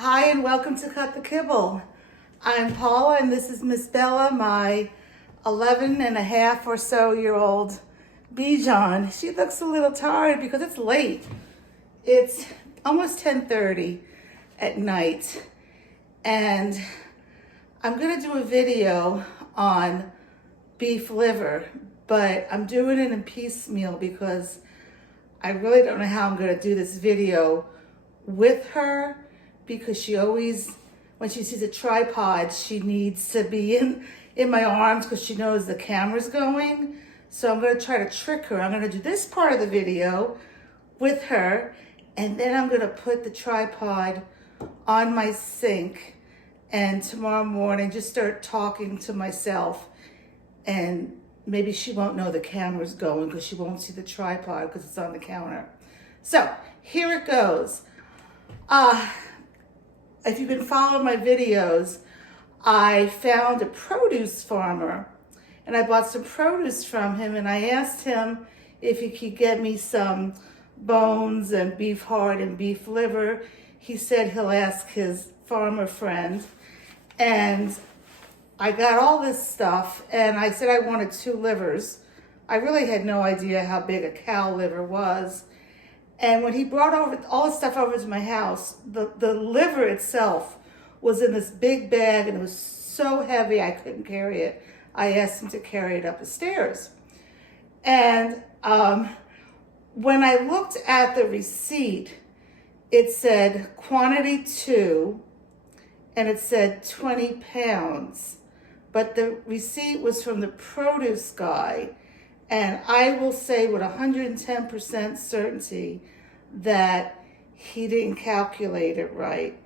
Hi and welcome to Cut the Kibble. I'm Paula and this is Miss Bella, my 11 and a half or so year old Bijan. She looks a little tired because it's late. It's almost 10:30 at night and I'm gonna do a video on beef liver, but I'm doing it in piecemeal because I really don't know how I'm gonna do this video with her, because she always, when she sees a tripod, she needs to be in my arms because she knows the camera's going. So I'm gonna try to trick her. I'm gonna do this part of the video with her, and then I'm gonna put the tripod on my sink, and tomorrow morning just start talking to myself, and maybe she won't know the camera's going because she won't see the tripod because it's on the counter. So here it goes. If you've been following my videos, I found a produce farmer and I bought some produce from him, and I asked him if he could get me some bones and beef heart and beef liver. He said he'll ask his farmer friend, and I got all this stuff, and I said I wanted 2 livers. I really had no idea how big a cow liver was. And when he brought over all the stuff over to my house, the liver itself was in this big bag, and it was so heavy I couldn't carry it. I asked him to carry it up the stairs. And when I looked at the receipt, it said quantity 2, and it said 20 pounds. But the receipt was from the produce guy. And I will say with 110% certainty that he didn't calculate it right,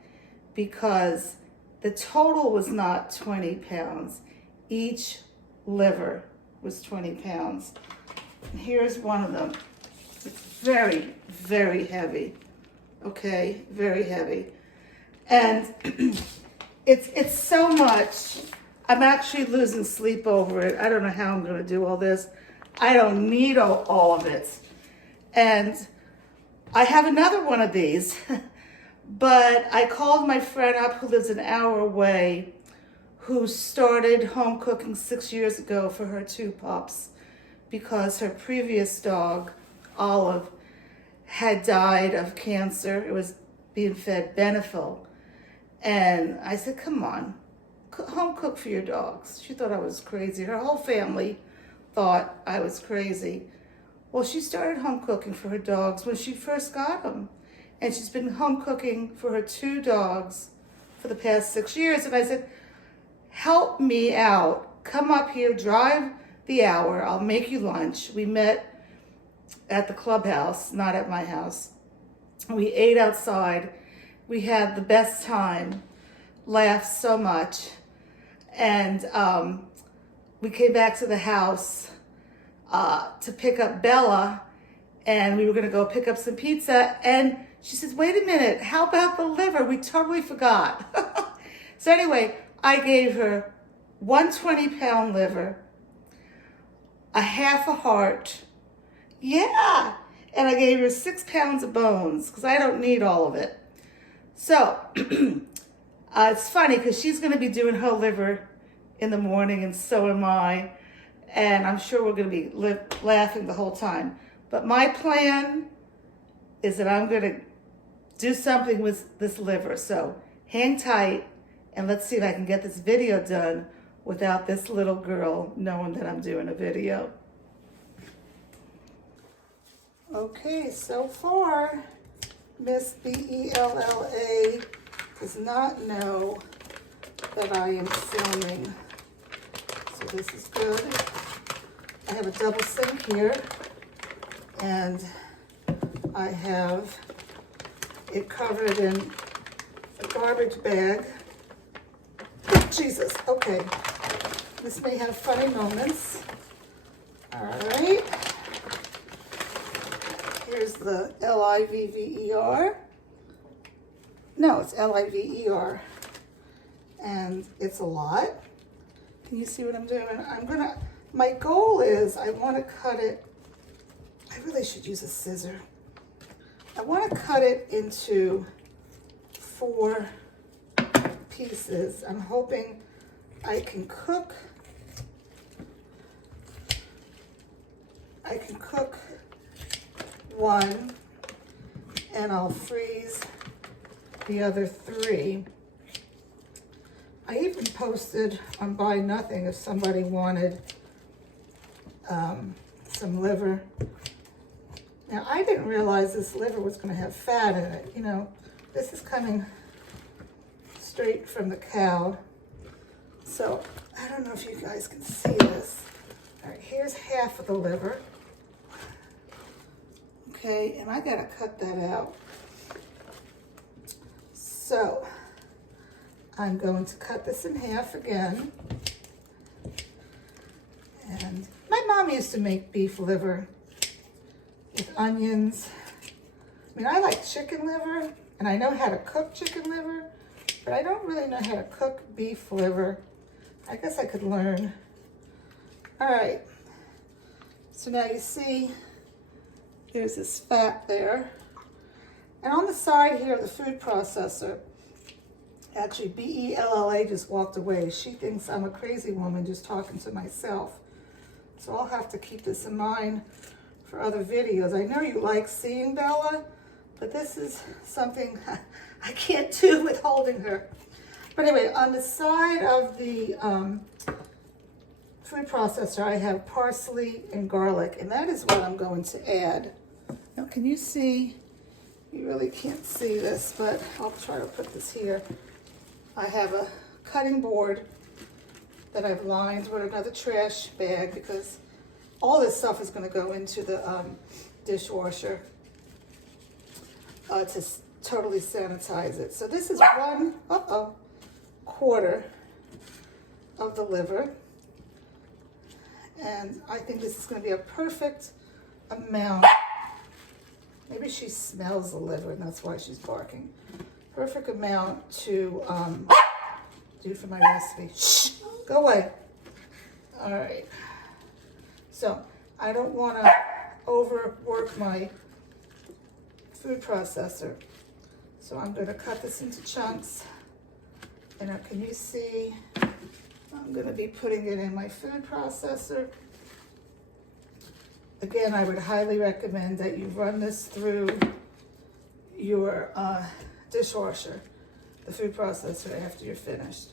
because the total was not 20 pounds. Each liver was 20 pounds. And here's one of them. It's very, very heavy. Okay, very heavy. And it's so much. I'm actually losing sleep over it. I don't know how I'm going to do all this. I don't need all of it. And I have another one of these, but I called my friend up who lives an hour away, who started home cooking 6 years ago for her 2 pups, because her previous dog, Olive, had died of cancer. It was being fed Benefil. And I said, come on, home cook for your dogs. She thought I was crazy. Her whole family thought I was crazy. Well, she started home cooking for her dogs when she first got them. And she's been home cooking for her 2 dogs for the past 6 years. And I said, help me out. Come up here, drive the hour. I'll make you lunch. We met at the clubhouse, not at my house. We ate outside. We had the best time, laughed so much. And we came back to the house to pick up Bella, and we were going to go pick up some pizza, and she says, wait a minute, how about the liver? We totally forgot. So anyway, I gave her 120-pound liver, a half a heart, yeah, and I gave her 6 pounds of bones because I don't need all of it. So it's funny because she's going to be doing her liver in the morning, and so am I, and I'm sure we're going to be laughing the whole time. But my plan is that I'm going to do something with this liver. So hang tight, and let's see if I can get this video done without this little girl knowing that I'm doing a video. Okay, so far, Miss Bella does not know that I am filming. So this is good. I have a double sink here, and I have it covered in a garbage bag. Jesus, okay. This may have funny moments. All right. Here's the L-I-V-V-E-R. No, it's L-I-V-E-R. And it's a lot. Can you see what I'm doing? My goal is I want to cut it. I really should use a scissor. I want to cut it into 4 pieces. I'm hoping I can cook one, and I'll freeze the other 3. I even posted on Buy Nothing if somebody wanted some liver. Now, I didn't realize this liver was going to have fat in it. You know, this is coming straight from the cow. So, I don't know if you guys can see this. All right, here's half of the liver. Okay, and I got to cut that out. So, I'm going to cut this in half again. And my mom used to make beef liver with onions. I mean, I like chicken liver, and I know how to cook chicken liver, but I don't really know how to cook beef liver. I guess I could learn. All right, so now you see there's this fat there. And on the side here of the food processor, actually Bella just walked away. She thinks I'm a crazy woman just talking to myself. So I'll have to keep this in mind for other videos. I know you like seeing Bella, but this is something I can't do with holding her. But anyway, on the side of the food processor, I have parsley and garlic, and that is what I'm going to add. Now, can you see? You really can't see this, but I'll try to put this here. I have a cutting board that I've lined with another trash bag because all this stuff is going to go into the dishwasher to totally sanitize it. So this is 1/4 of the liver. And I think this is going to be a perfect amount. Maybe she smells the liver and that's why she's barking. Perfect amount to do for my recipe. Shh, go away. All right. So I don't want to overwork my food processor. So I'm going to cut this into chunks. And now can you see? I'm going to be putting it in my food processor. Again, I would highly recommend that you run this through your dishwasher, the food processor, after you're finished.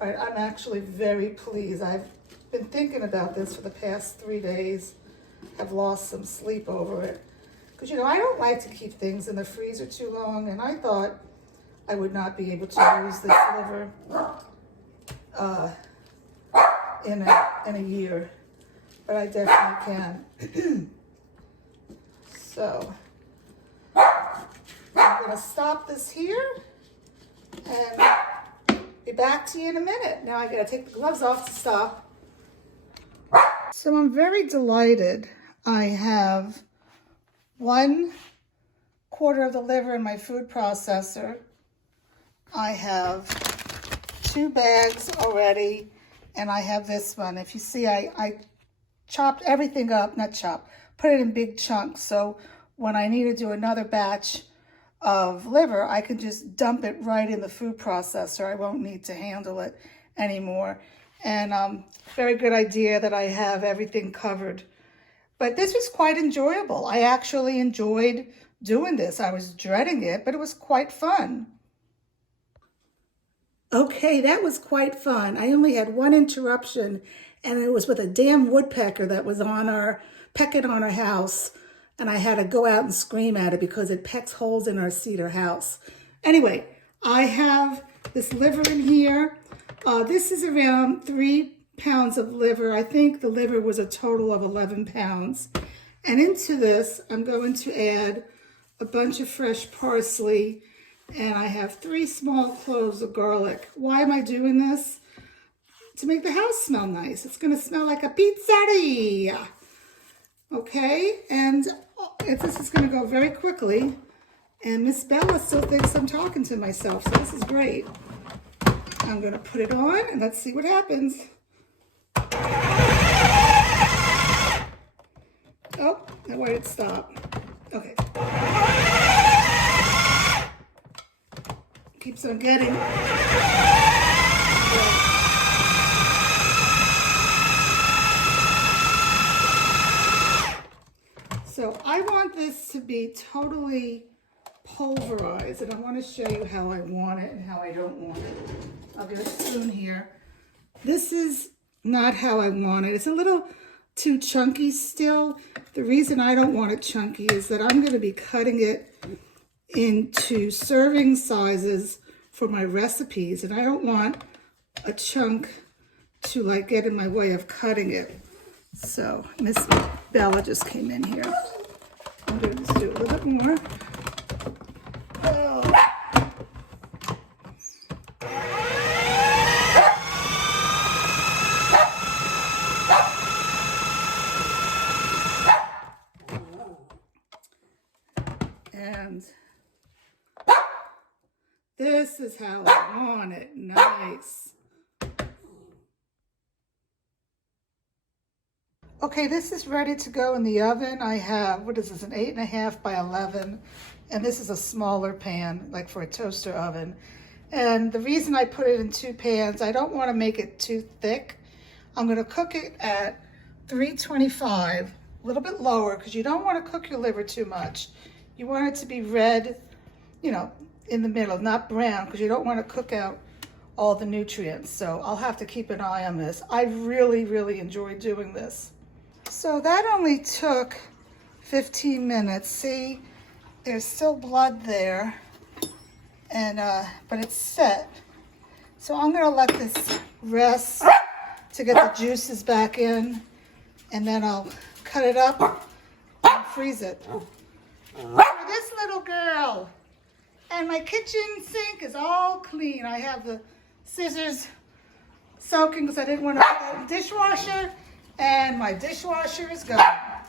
All right, I'm actually very pleased. I've been thinking about this for the past 3 days. Have lost some sleep over it. Because, you know, I don't like to keep things in the freezer too long, and I thought I would not be able to use this liver in a year. But I definitely can. So I'm going to stop this here and be back to you in a minute. Now I got to take the gloves off to stop. So I'm very delighted. I have 1/4 of the liver in my food processor. I have 2 bags already, and I have this one. If you see, I chopped everything up, put it in big chunks. So when I need to do another batch of liver, I can just dump it right in the food processor. I won't need to handle it anymore. And very good idea that I have everything covered. But this was quite enjoyable. I actually enjoyed doing this. I was dreading it, but it was quite fun. Okay, that was quite fun. I only had one interruption, and it was with a damn woodpecker that was pecking on our house, and I had to go out and scream at it because it pecks holes in our cedar house. Anyway, I have this liver in here. This is around 3 pounds of liver. I think the liver was a total of 11 pounds. And into this, I'm going to add a bunch of fresh parsley, and I have 3 small cloves of garlic. Why am I doing this? To make the house smell nice. It's going to smell like a pizzeria. Okay, and this is going to go very quickly. And Miss Bella still thinks I'm talking to myself, so this is great. I'm going to put it on, and let's see what happens. Oh, now why did it stop? Okay. Keeps on getting. So I want this to be totally pulverized, and I want to show you how I want it and how I don't want it. I'll get a spoon here. This is not how I want it. It's a little too chunky still. The reason I don't want it chunky is that I'm going to be cutting it into serving sizes for my recipes, and I don't want a chunk to like get in my way of cutting it. So Miss Bella just came in here. I'm going to just do a little bit more. Oh. And this is how I want it. Nice. Okay, this is ready to go in the oven. I have, what is this, an 8.5 by 11. And this is a smaller pan, like for a toaster oven. And the reason I put it in 2 pans, I don't want to make it too thick. I'm going to cook it at 325, a little bit lower, because you don't want to cook your liver too much. You want it to be red, you know, in the middle, not brown, because you don't want to cook out all the nutrients. So I'll have to keep an eye on this. I really, really enjoy doing this. So that only took 15 minutes. See, there's still blood there, and but it's set. So I'm gonna let this rest to get the juices back in, and then I'll cut it up and freeze it. For this little girl. And my kitchen sink is all clean. I have the scissors soaking because I didn't want to put that in the dishwasher, and my dishwasher is gone.